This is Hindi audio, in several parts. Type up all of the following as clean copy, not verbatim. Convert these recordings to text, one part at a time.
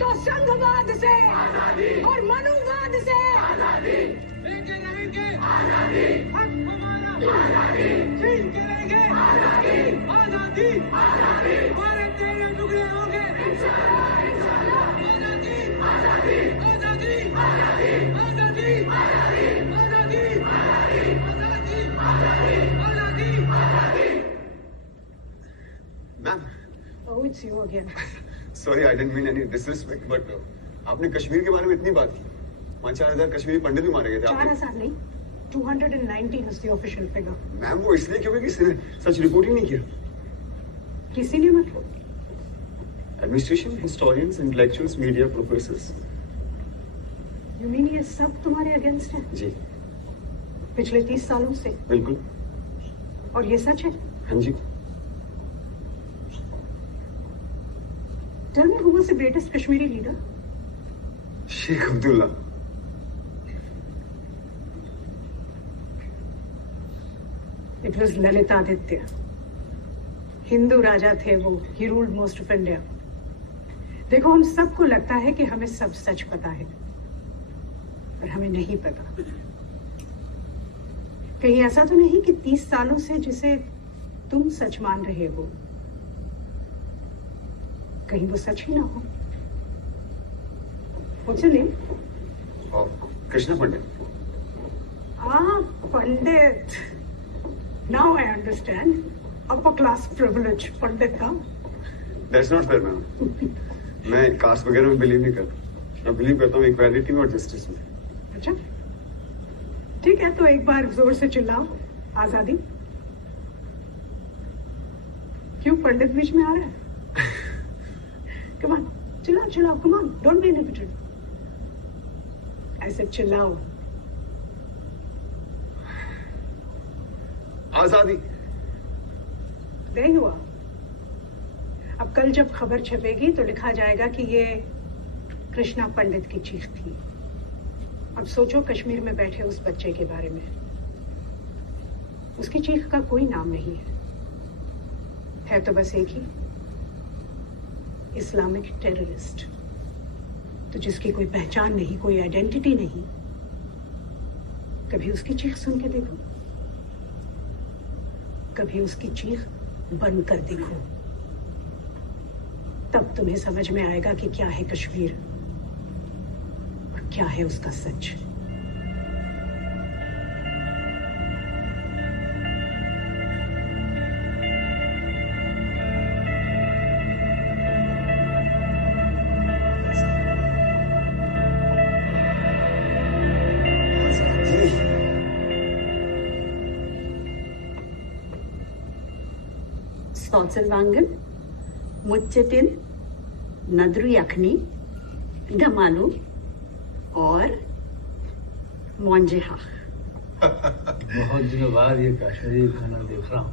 तो संघवाद से और मनुवाद से लेके रहेंगे आजादी, हक हमारा आजादी, छीन के रहेंगे आजादी, आजादी, आजादी, हमारे तेरे टुकड़े होंगे इंशाल्लाह, इंशाल्लाह, आजादी, आजादी, आजादी, आजादी, आजादी, आजादी, आजादी, आजादी, आजादी, आजादी, आजादी। Ma'am, Oh, it's you again. sorry, I didn't mean any disrespect, but आपने कश्मीर के बारे में इतनी बात की। वहाँ 4000 कश्मीरी पंडित भी मारे गए थे। 4000 नहीं, 219 is the official figure. Ma'am वो इसलिए क्योंकि किसी ने सच रिपोर्ट ही नहीं किया। किसी ने मतलब? Administration, historians, intellectuals, media, professors. You mean ये सब तुम्हारे अगेंस्ट है? जी। पिछले 30 सालों से? बिल्कुल। और ये सच है? हाँ जी। Tell me who was the greatest Kashmiri leader? Sheikh Abdullah. It was Lalitaditya. Hindu राजा थे वो। He ruled most of India. देखो हम सबको लगता है कि हमें सब सच पता है, पर हमें नहीं पता। कहीं ऐसा तो नहीं कि 30 सालों से जिसे तुम सच मान रहे हो, कहीं वो सच ही ना हो। What's your name? Krishna Pandit. Pandit. Now I understand. Upper class privilege, पंडित का। That's not fair, ma'am. मैं कास्ट वगैरह में बिलीव नहीं करता। मैं बिलीव करता हूँ इक्वालिटी में और जस्टिस में। अच्छा, ठीक है, तो एक बार जोर से चिल्लाओ, आजादी। क्यों पंडित बीच में आ रहा है? Come on, चिल्लाओ चिल्लाओ, come on, don't be inhibited. ऐसे चिल्लाओ। आजादी। There you are. अब कल जब खबर छपेगी तो लिखा जाएगा कि ये कृष्णा पंडित की चीख थी। अब सोचो कश्मीर में बैठे उस बच्चे के बारे में। उसकी चीख का कोई नाम नहीं है तो बस एक ही, इस्लामिक टेररिस्ट। तो जिसकी कोई पहचान नहीं, कोई आइडेंटिटी नहीं, कभी उसकी चीख सुन के देखो, कभी उसकी चीख बंद कर देखो, तब तुम्हें समझ में आएगा कि क्या है कश्मीर और क्या है उसका सच। Salzwangen, मुच्चटिन, नदरू यखनी, दमालू और मोंजेहा। बहुत दिनों बाद ये कश्मीरी खाना देख रहा हूँ।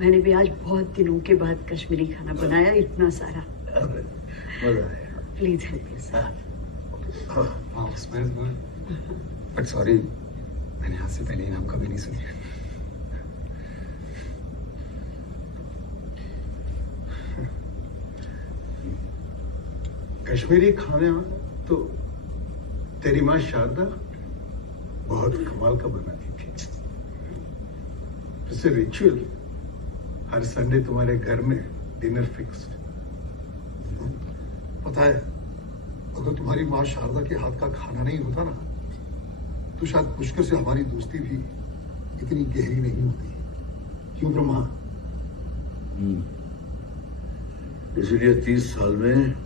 मैंने भी आज बहुत दिनों के बाद कश्मीरी खाना बनाया, इतना सारा। मजा आया। Please help yourself. हाँ, स्मेल्स गुड। बट सॉरी, मैंने आज से पहले ये नाम कभी नहीं सुनी। कश्मीरी खाना तो तेरी माँ शारदा बहुत कमाल का बनाती थी। जैसे रिचुअल, हर संडे तुम्हारे घर में डिनर फिक्स्ड। पता है, अगर तुम्हारी माँ शारदा के हाथ का खाना नहीं होता ना, तो शायद पुष्कर से हमारी दोस्ती भी इतनी गहरी नहीं होती। क्यों ब्रह्मा? इसलिए 30 साल में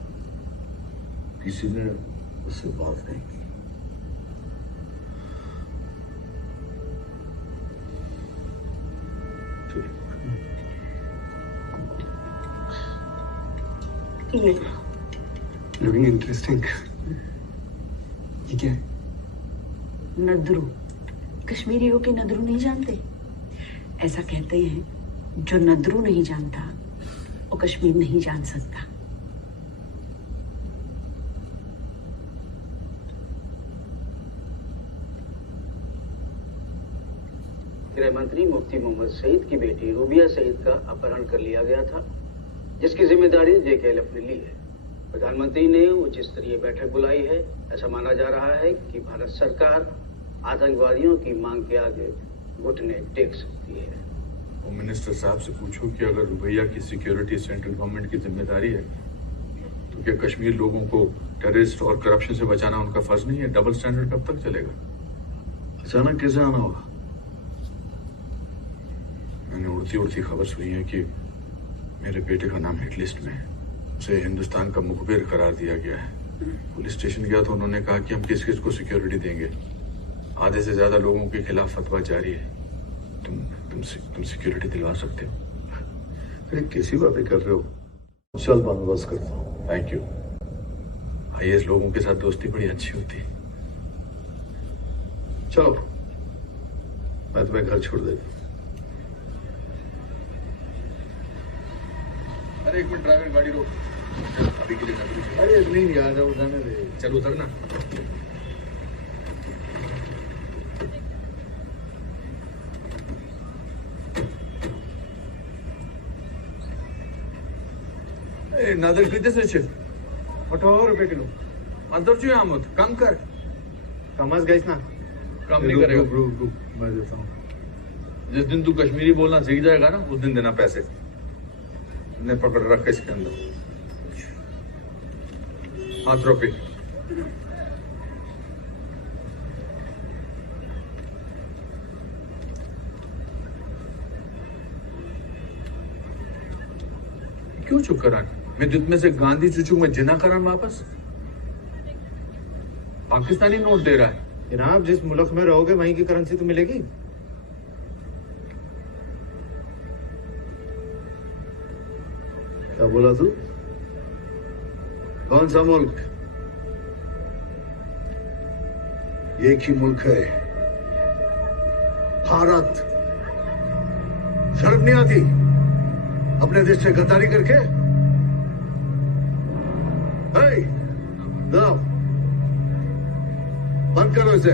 किसी ने उससे बात नहीं की। Looking interesting. ये क्या है? नदरू। कश्मीरी हो के नदरू नहीं जानते? ऐसा कहते हैं, जो नदरू नहीं जानता वो कश्मीर नहीं जान सकता। गृह मंत्री मुफ्ती मोहम्मद सईद की बेटी रूबिया सईद का अपहरण कर लिया गया था, जिसकी जिम्मेदारी JKLF ने ली है। प्रधानमंत्री ने उच्च स्तरीय बैठक बुलाई है। ऐसा माना जा रहा है कि भारत सरकार आतंकवादियों की मांग के आगे घुटने टेक सकती है। होम मिनिस्टर साहब से पूछो कि अगर रुबैया की सिक्योरिटी सेंट्रल गवर्नमेंट की जिम्मेदारी है तो क्या कश्मीर लोगों को टेररिस्ट और करप्शन से बचाना उनका फर्ज नहीं है? डबल स्टैंडर्ड कब तक चलेगा? अचानक कैसे आना होगा? मैंने उड़ती उड़ती खबर सुनी है कि मेरे बेटे का नाम हिट लिस्ट में है। उसे हिंदुस्तान का मुखबिर करार दिया गया है। पुलिस स्टेशन गया तो उन्होंने कहा कि हम किस किस को सिक्योरिटी देंगे। आधे से ज्यादा लोगों के खिलाफ फतवा जारी है। तुम सिक्योरिटी दिलवा सकते हो? अरे कैसी बातें कर रहे हो? चल बंदोबस्त करता हूँ। Thank you. आईएएस लोगों के साथ दोस्ती बड़ी अच्छी होती है। चलो मैं तुम्हें घर छोड़ देता हूँ। अरे एक मिनट, ड्राइवर गाड़ी रोक। अभी के लिए अरे नहीं यार, उठाने दे। चल उतरना। नादर किती से 18 रुपए किलो। अंतर आमद कम कर। कमस गई ना। कम नहीं करेगा। रुक मैं देता हूँ। जिस दिन तू कश्मीरी बोलना सीख जाएगा ना उस दिन देना पैसे। ने पकड़ रख इसके अंदर। हाथ रोके। क्यों चुप करान? मैं दुत में से गांधी चुचू में जिना करान वापस? पाकिस्तानी नोट दे रहा है। जनाब जिस मुल्क में रहोगे वहीं की करेंसी तो मिलेगी। क्या बोला तू? कौन सा मुल्क? एक ही मुल्क है, भारत। शर्म नहीं आती अपने देश से गद्दारी करके? बंद करो इसे।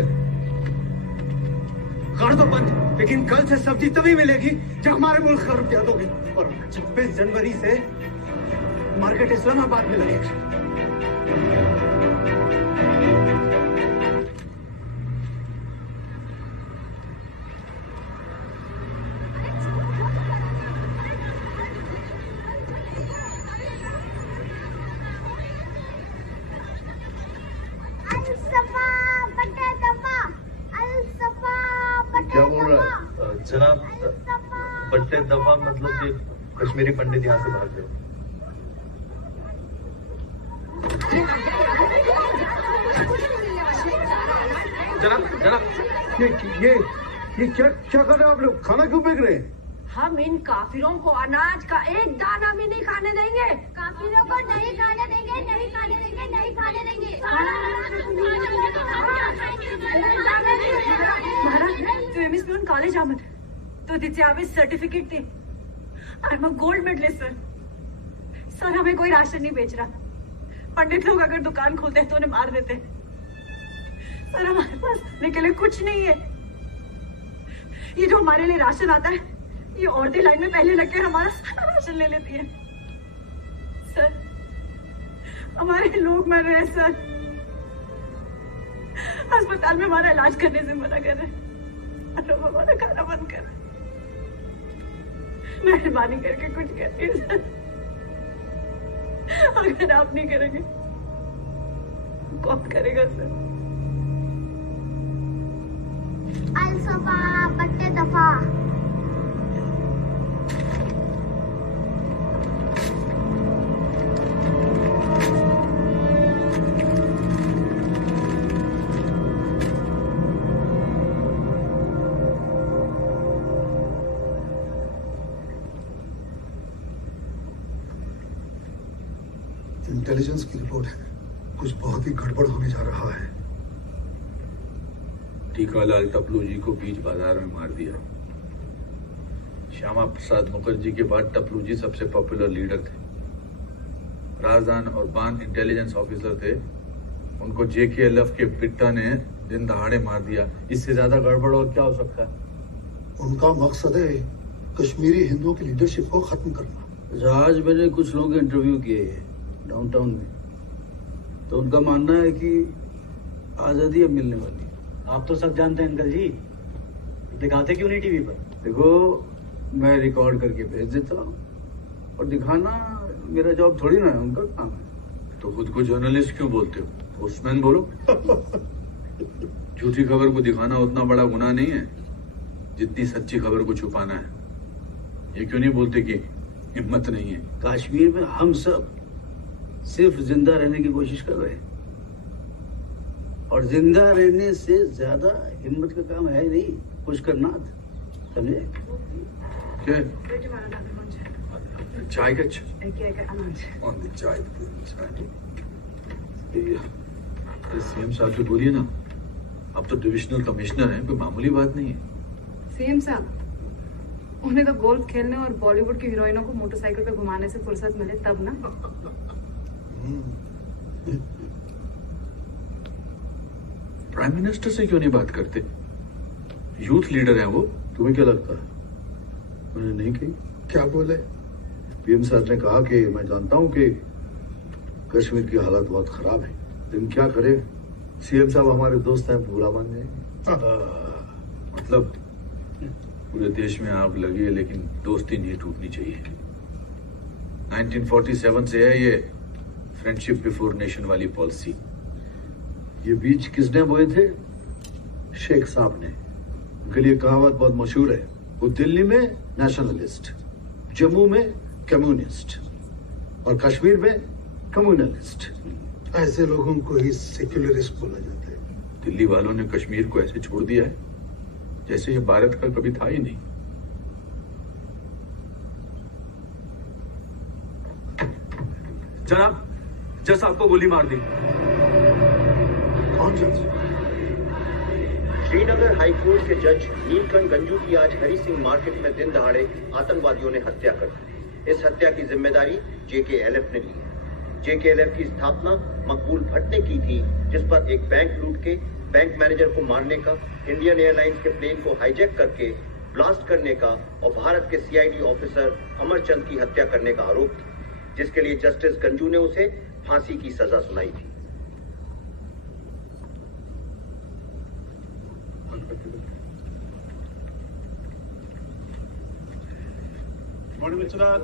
कर दो बंद, लेकिन कल से सब्जी तभी मिलेगी जब हमारे मुल्क का रुपया दोगे। और 26 जनवरी से मार्केट इस्लामाबाद में लगेगा। क्या बोल रहा है जनाब? बट्टे दफा मतलब कि कश्मीरी पंडित यहाँ से भाग गए। जनाब ये क्या कर रहे हो आप लोग? खाना क्यों फेंक रहे हैं? हम इन काफिरों को अनाज का एक दाना भी नहीं खाने देंगे। काफिरों को नहीं खाने देंगे, नहीं खाने देंगे, नहीं खाने देंगे। महाराज, एमएस म्हणून कॉलेज आमद तो तिचे आम्ही सर्टिफिकेट थे। I am a gold medallist sir. Sir हमें कोई राशन नहीं बेच रहा। पंडित लोग अगर दुकान खोलते हैं तो उन्हें मार देते। सर हमारे पास खाने के लिए कुछ नहीं है। ये जो हमारे लिए राशन आता है, ये औरतें लाइन में पहले लगकर हमारा सारा राशन ले लेती है। सर हमारे लोग मर रहे हैं सर। अस्पताल में हमारा इलाज करने से मना कर रहे हैं और अब हमारा खाना बंद कर रहे हैं। मेहरबानी करके कुछ करिए सर। अगर आप नहीं करेंगे कौन करेगा सर? अलसफा बट्टे दफा। इंटेलिजेंस की रिपोर्ट है, कुछ बहुत ही गड़बड़ होने जा रहा है। टीकालाल टपलू जी को बीच बाजार में मार दिया। श्यामा प्रसाद मुखर्जी के बाद टपलू जी सबसे पॉपुलर लीडर थे। राजदान और बान इंटेलिजेंस ऑफिसर थे। उनको JKLF के पिट्टा ने दिन दहाड़े मार दिया। इससे ज्यादा गड़बड़ और क्या हो सकता है? उनका मकसद है कश्मीरी हिंदुओं की लीडरशिप को खत्म करना। आज मैंने कुछ लोगों के इंटरव्यू किए हैं डाउनटाउन में। तो उनका मानना है कि आजादी अब मिलने वाली है। आप तो सब जानते हैं अंकल जी, दिखाते क्यों नहीं टीवी पर? देखो, मैं रिकॉर्ड करके भेज देता हूँ और दिखाना मेरा जॉब थोड़ी ना है, उनका काम है। तो खुद को जर्नलिस्ट क्यों बोलते हो? पोस्टमैन बोलो। झूठी खबर को दिखाना उतना बड़ा गुनाह नहीं है जितनी सच्ची खबर को छुपाना है। ये क्यों नहीं बोलते कि हिम्मत नहीं है? कश्मीर में हम सब सिर्फ जिंदा रहने की कोशिश कर रहे हैं, और जिंदा रहने से ज्यादा हिम्मत का काम है नहीं पुष्कर नाथ, समझे? क्या? चाय का चाय सीएम साहब से बोलिए ना, अब तो डिविजनल कमिश्नर हैं, कोई मामूली बात नहीं है। सीएम साहब, उन्हें तो गोल्फ खेलने और बॉलीवुड की हीरोइनों को मोटरसाइकिल पे घुमाने से फुर्सत मिले तब ना। प्राइम मिनिस्टर से क्यों नहीं बात करते? यूथ लीडर हैं वो। तुम्हें क्या लगता है? मैंने नहीं कही। क्या बोले? पीएम साहब ने कहा कि मैं जानता हूं कि कश्मीर की हालत बहुत खराब है, लेकिन क्या करें, सीएम साहब हमारे दोस्त हैं, बुरा मान जाएंगे। मतलब पूरे देश में आग लगी है लेकिन दोस्ती नहीं टूटनी चाहिए। 1947 से है ये फ्रेंडशिप बिफोर नेशन वाली पॉलिसी। ये बीज किसने बोए थे? शेख साहब ने। उनके लिए कहावत बहुत मशहूर है, वो दिल्ली में नेशनलिस्ट, जम्मू में कम्युनिस्ट और कश्मीर में कम्युनलिस्ट। ऐसे लोगों को ही सेक्युलरिस्ट बोला जाता है। दिल्ली वालों ने कश्मीर को ऐसे छोड़ दिया है जैसे ये भारत का कभी था ही नहीं। जनाब, जज आपको गोली मार दी। कौन जज? श्रीनगर हाईकोर्ट के जज नीलकंठ गंजू की आज हरी सिंह मार्केट में दिन दहाड़े आतंकवादियों ने हत्या कर दी। इस हत्या की जिम्मेदारी JKLF ने ली है। JKLF की स्थापना मकबूल भट्ट ने की थी, जिस पर एक बैंक लूट के बैंक मैनेजर को मारने का, इंडियन एयरलाइंस के प्लेन को हाईजैक करके ब्लास्ट करने का और भारत के CID ऑफिसर अमरचंद की हत्या करने का आरोप था, जिसके लिए जस्टिस गंजू ने उसे फांसी की सजा सुनाई थी। Morning mister.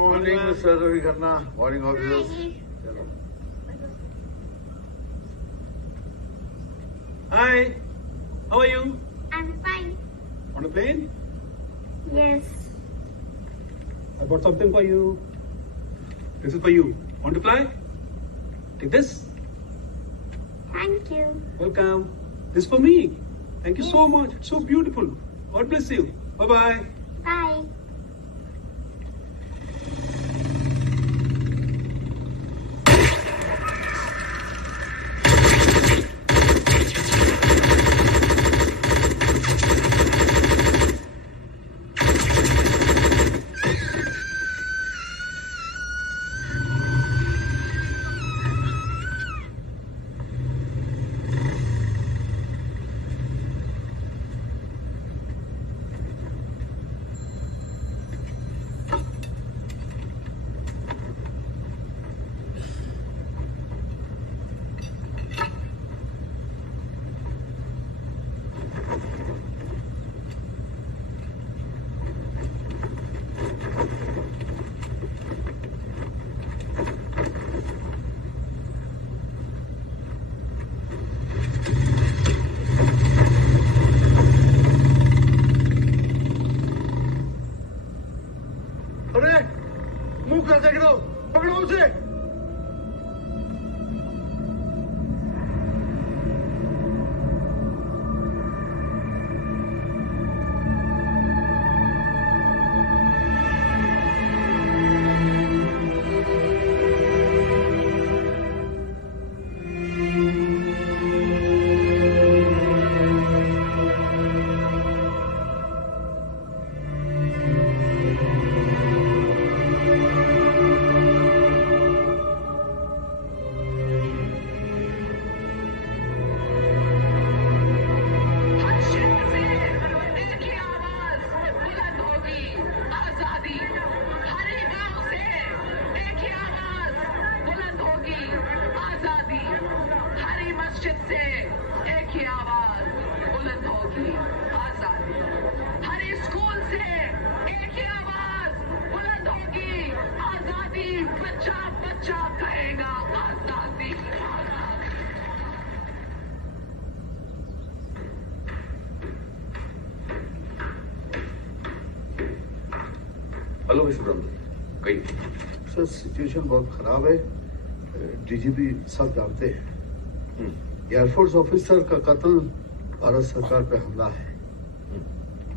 Morning mister Ravi Khanna. Morning officers. Hi, how are you? I'm fine. On a plane? Yes. I bought something for you. This is for you. Want to fly? Take this. Thank you. Welcome. This for me. Thank you so much. It's so beautiful. God bless you. Bye-bye. Bye. Hello mister ब्रह्म, कहिए। सर सिचुएशन बहुत खराब है। डीजीपी सब जानते हैं एयरफोर्स ऑफिसर का कत्ल भारत सरकार पे हमला है।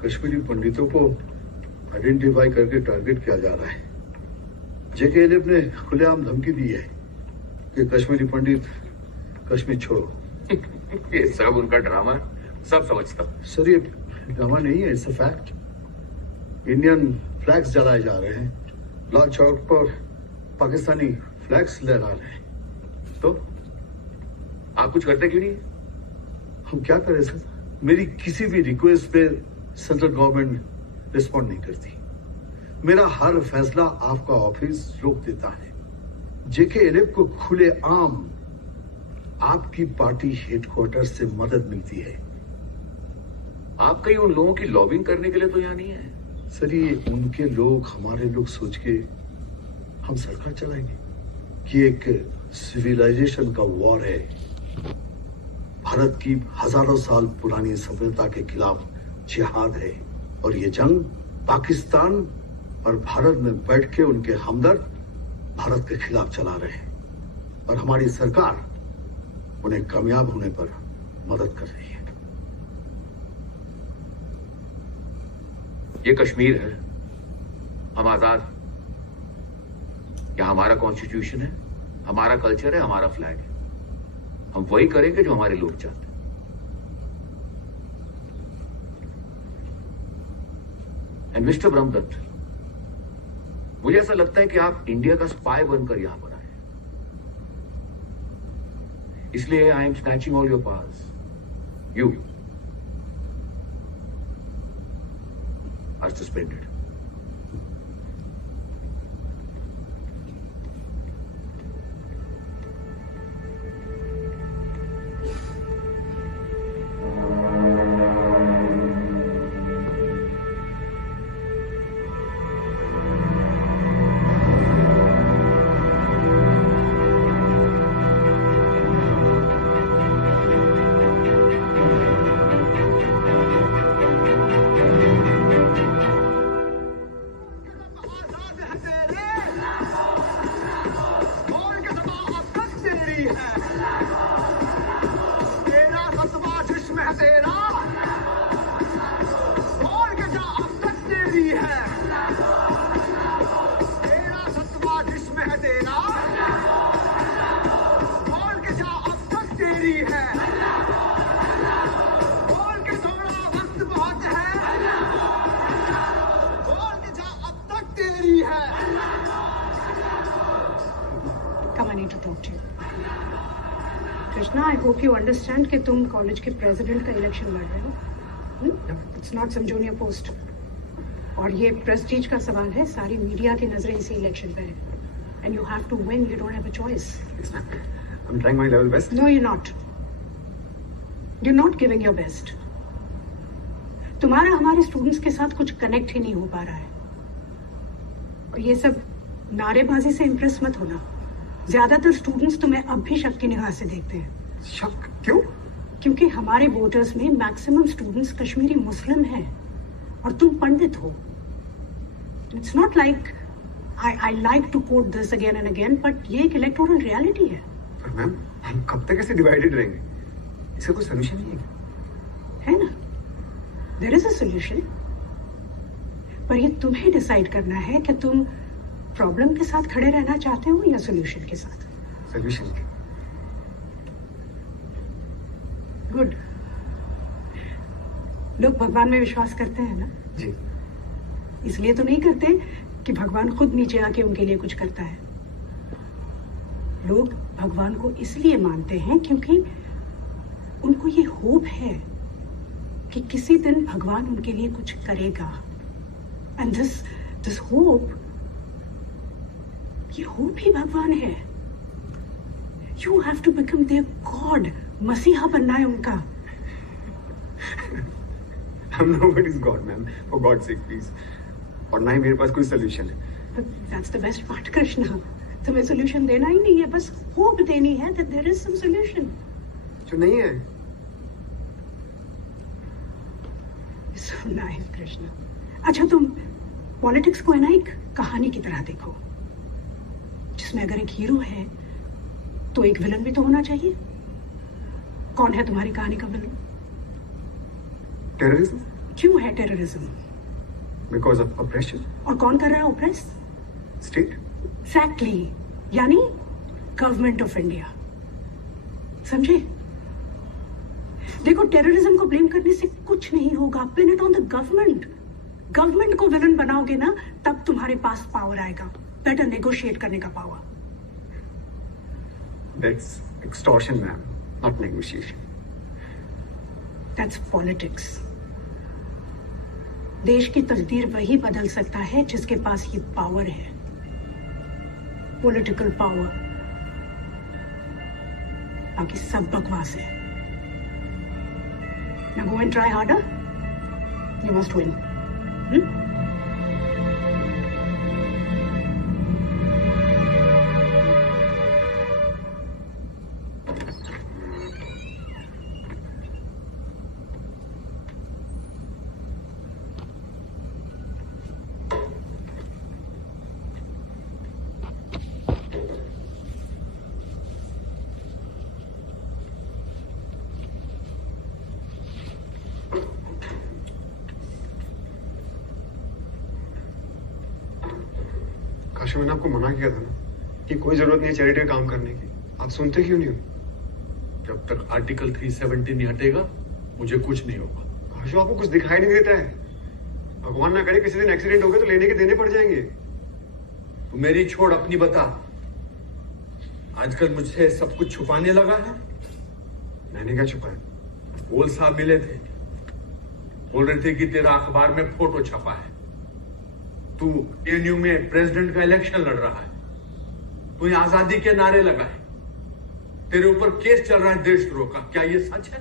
कश्मीरी पंडितों को आइडेंटिफाई करके टारगेट किया जा रहा है। जेकेएलएफ ने खुलेआम धमकी दी है कि कश्मीरी पंडित कश्मीर छोड़ो। ये सब उनका ड्रामा, सब समझता। सर ये ड्रामा नहीं है, it's a fact. Indian flags जलाए जा रहे हैं, लाल चौक पर पाकिस्तानी फ्लैग्स लहरा रहे हैं। तो आप कुछ करते क्यों नहीं? हम क्या करें सर? मेरी किसी भी रिक्वेस्ट पे सेंट्रल गवर्नमेंट रिस्पॉन्ड नहीं करती। मेरा हर फैसला आपका ऑफिस रोक देता है। जेकेएलएफ को खुले आम आपकी पार्टी हेडक्वार्टर से मदद मिलती है। आप कहीं उन लोगों की लॉबिंग करने के लिए तो यहाँ नहीं है। सर ये उनके लोग हमारे लोग सोच के हम सरकार चलाएंगे कि एक सिविलाइजेशन का वॉर है। भारत की हजारों साल पुरानी सभ्यता के खिलाफ जिहाद है और ये जंग पाकिस्तान और भारत में बैठ के उनके हमदर्द भारत के खिलाफ चला रहे हैं और हमारी सरकार उन्हें कामयाब होने पर मदद कर रही है। ये कश्मीर है, हम आजाद। यह हमारा कॉन्स्टिट्यूशन है, हमारा कल्चर है, हमारा फ्लैग है। हम वही करेंगे जो हमारे लोग चाहते हैं। एंड मिस्टर ब्रह्मदत्त, मुझे ऐसा लगता है कि आप इंडिया का स्पाई बनकर यहां पर आए, इसलिए I am snatching all your powers. You are suspended. Krishna, I hope you understand कि तुम कॉलेज के प्रेसिडेंट का इलेक्शन लड़ रहे हो। It's not some junior post. और ये प्रेस्टीज का सवाल है, सारी मीडिया की नजरें इसी इलेक्शन पे है। And you have to win, you don't have a choice. I'm trying my level best. No, you're not. You're not giving your best. तुम्हारा हमारे स्टूडेंट्स के साथ कुछ कनेक्ट ही नहीं हो पा रहा है। और ये सब नारेबाजी से इम्प्रेस मत होना। ज्यादातर स्टूडेंट्स तुम्हें अब भी शक की निगाह से देखते हैं। शक क्यों? क्योंकि हमारे वोटर्स में मैक्सिमम स्टूडेंट्स कश्मीरी मुस्लिम हैं और तुम पंडित हो। It's not like I like to quote this again and again, but ये एक इलेक्टोरल रियलिटी है। पर मैम, हम कब तक ऐसे डिवाइडेड रहेंगे? इसका कोई सोल्यूशन नहीं है ना? देयर इज अ सोल्यूशन, पर ये तुम्हें डिसाइड करना है कि तुम प्रॉब्लम के साथ खड़े रहना चाहते हो या सोल्यूशन के साथ। सोल्यूशन। गुड। लोग भगवान में विश्वास करते हैं ना? जी। इसलिए तो नहीं करते कि भगवान खुद नीचे आके उनके लिए कुछ करता है। लोग भगवान को इसलिए मानते हैं क्योंकि उनको ये होप है कि किसी दिन भगवान उनके लिए कुछ करेगा। एंड दिस होप, ये होप ही भगवान है। You have to become their god. मसीहा बनना है उनका। I'm nobody's God, ma'am. For God's sake, please. और ना ही मेरे पास कोई सोल्यूशन है। That's the best part, Krishna. तुम्हें सोल्यूशन देना ही नहीं है, बस होप देनी है that there is some solution. जो नहीं है। So nice, Krishna. अच्छा, पॉलिटिक्स को है ना एक कहानी की तरह देखो, जिसमें अगर एक हीरो है तो एक विलन भी तो होना चाहिए। कौन है तुम्हारी कहानी का विलन? टेररिज्म। क्यों है टेररिज्म? Because of operation. और कौन कर रहा है ऑपरेस? स्टेट। एग्जैक्टली, यानी गवर्नमेंट ऑफ इंडिया। समझे? देखो, टेररिज्म को ब्लेम करने से कुछ नहीं होगा। Pin it on the government. Government को विलन बनाओगे ना, तब तुम्हारे पास पावर आएगा, बेटर नेगोशिएट करने का power. That's extortion ma'am, not negotiation. That's politics. देश की तकदीर वही बदल सकता है जिसके पास ये पावर है, पॉलिटिकल पावर। बाकी सब बकवास है। Now go and try harder. You must win. Kashi, मैंने आपको मना किया था ना कि कोई जरूरत नहीं है चैरिटी का काम करने की। आप सुनते क्यों नहीं हो? जब तक आर्टिकल 370 नहीं हटेगा मुझे कुछ नहीं होगा। काशू, आपको कुछ दिखाई नहीं देता है? भगवान ना करे किसी दिन एक्सीडेंट हो गया तो लेने के देने पड़ जाएंगे। तू मेरी छोड़, अपनी बता। आजकल मुझसे सब कुछ छुपाने लगा है। मैंने क्या छुपाया? बोल साहब मिले थे, बोल रहे थे कि तेरा अखबार में फोटो छपा है, तू एएनयू में प्रेसिडेंट का इलेक्शन लड़ रहा है, तू आजादी के नारे लगाए, तेरे ऊपर केस चल रहा है देशद्रोह का। क्या ये सच है?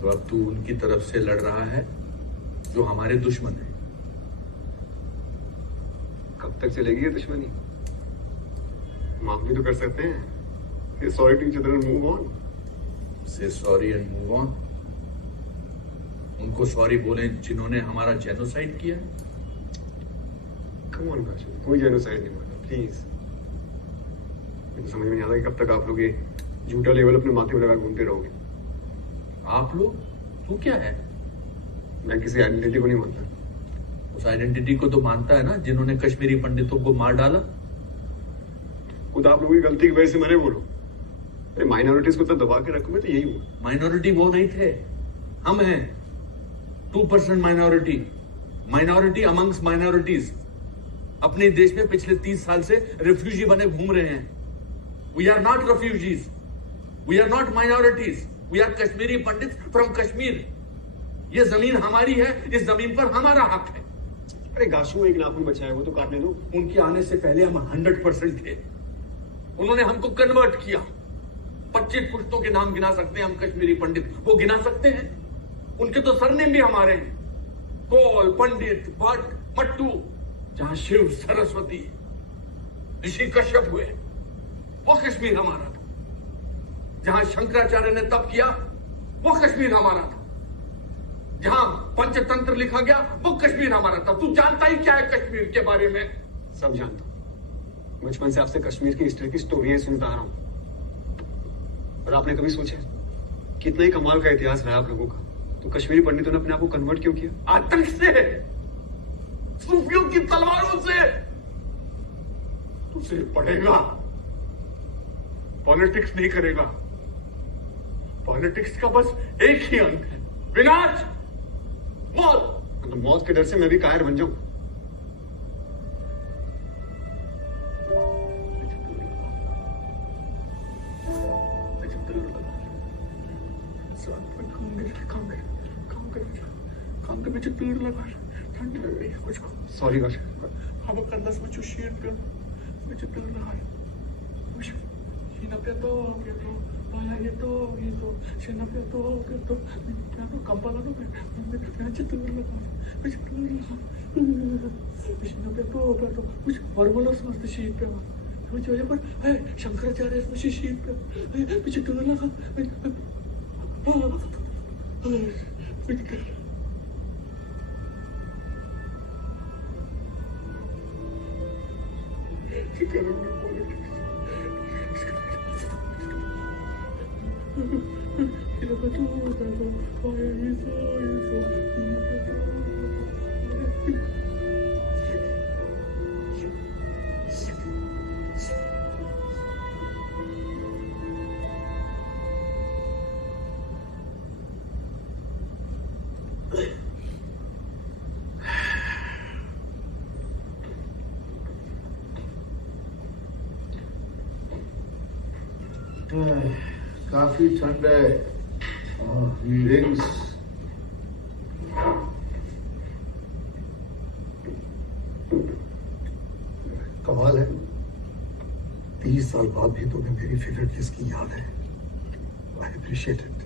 तो अब तू उनकी तरफ से लड़ रहा है जो हमारे दुश्मन है। कब तक चलेगी ये दुश्मनी? माफ भी तो कर सकते हैं। Say sorry to each other and move on. Say sorry and move on. उनको सॉरी बोले जिन्होंने हमारा जेनोसाइड किया है। Come on काशी, कोई जेनोसाइड नहीं माना, प्लीज। मुझे समझ में नहीं आता कि कब तक आप लोग ये झूठा लेवल अपने माथे में लगा घूमते रहोगे। आप लोग? तू क्या है? मैं किसी आइडेंटिटी को नहीं मानता। उस आइडेंटिटी को तो मानता है ना जिन्होंने कश्मीरी पंडितों को मार डाला। खुद आप लोगों की गलती की वजह से मरे बोलो। अरे माइनॉरिटीज को तो दबा के रखोगे तो यही हुआ। माइनॉरिटी वो नहीं थे, हम हैं 2% माइनॉरिटी, माइनॉरिटी अमंग्स माइनॉरिटीज। अपने देश में पिछले 30 साल से रिफ्यूजी बने घूम रहे हैं। We are not refugees, we are not minorities, we are Kashmiri Pandit from Kashmir. ये जमीन हमारी है, इस जमीन पर हमारा हक है। अरे गाशू, एक नाखून बचा है, वो तो काटने दो। उनके आने से पहले हम 100% थे। उन्होंने हमको कन्वर्ट किया। 25 पुश्तों के नाम गिना सकते हैं हम कश्मीरी पंडित, वो गिना सकते हैं। उनके तो सरनेम भी हमारे हैं, कौल, पंडित, भट्ट, मट्टू। जहां शिव, सरस्वती, ऋषि कश्यप हुए, वो कश्मीर हमारा था। जहां शंकराचार्य ने तप किया, वो कश्मीर हमारा था। जहां पंचतंत्र लिखा गया, वो कश्मीर हमारा था। तू जानता ही क्या है कश्मीर के बारे में? सब जानता हूं। बचपन से आपसे कश्मीर की हिस्ट्री की स्टोरी सुनता आ रहा हूं। और आपने कभी सोचा कितना ही कमाल का इतिहास रहा आप लोगों का, तो कश्मीरी पंडितों ने अपने आप को कन्वर्ट क्यों किया? आतंक से, सूफियों की तलवारों से। तुझे पढ़ेगा, पॉलिटिक्स नहीं करेगा। पॉलिटिक्स का बस एक ही अंत है, विनाश, मौत। तो मौत के डर से मैं भी कायर बन जाऊं? सॉरी काश। Aber kann das mit Schieren werden? Mit der Tür Shankaracharya काफी ठंड है। ड्रिंक्स। कमाल है, 30 साल बाद भी तुम्हें मेरी फेवरेट किस की याद है। I appreciate it.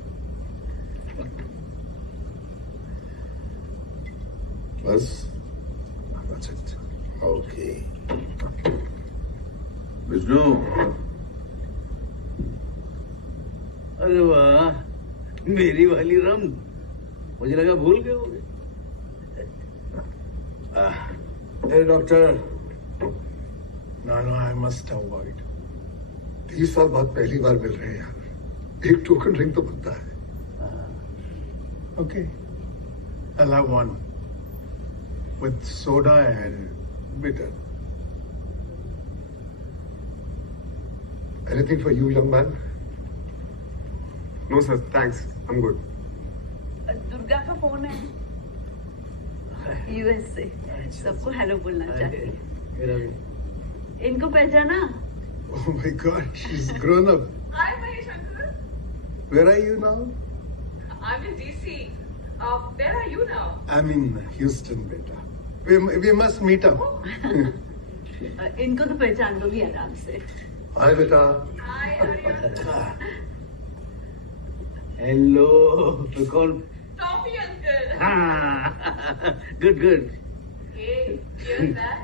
बस That's it. ओके। विष्णु, अरे वाह, मेरी वाली रम, मुझे लगा भूल गए होगे। Hey doctor. No, I must avoid. 30 साल बाद पहली बार मिल रहे हैं यार, एक टोकन ड्रिंक तो बनता है। Okay, I'll have one with soda and bitter. Anything for you, young man? No sir, thanks. I'm good. Durga का फोन है, यूएस से। सबको हेलो बोलना चाहती है। इनको पहचाना? Oh my God, she's grown up. Hi, Mahesh uncle. Where are you now? I'm in DC. Where are you now? I'm in Houston, beta. We must meet up. इनको तो पहचान लोगी आराम से। Hi, beta. Hi, how are you? Hello, तो कौन? Toffee uncle. हाँ, good good. Hey, here's that.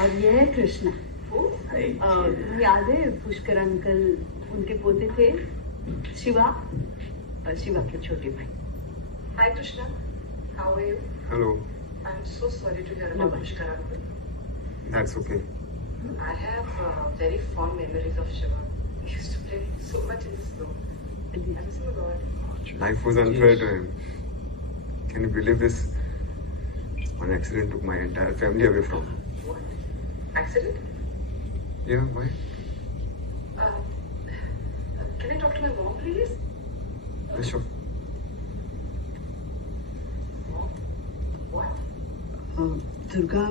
और ये है कृष्णा। याद है पुष्कर अंकल, उनके पोते थे शिवा, और शिवा के छोटे भाई। Hi, Krishna. How are you? Hello. I'm so sorry to hear about Pushkar uncle. That's okay. I have very fond memories of Shiva. He used to play so much in the snow. I'm so God. Life was unfair to him. Can you believe this? One accident took my entire family away from him. What? Accident? Yeah, why? Can I talk to my mom, please? Sure. Mom? What? Durga,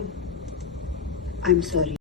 I'm sorry.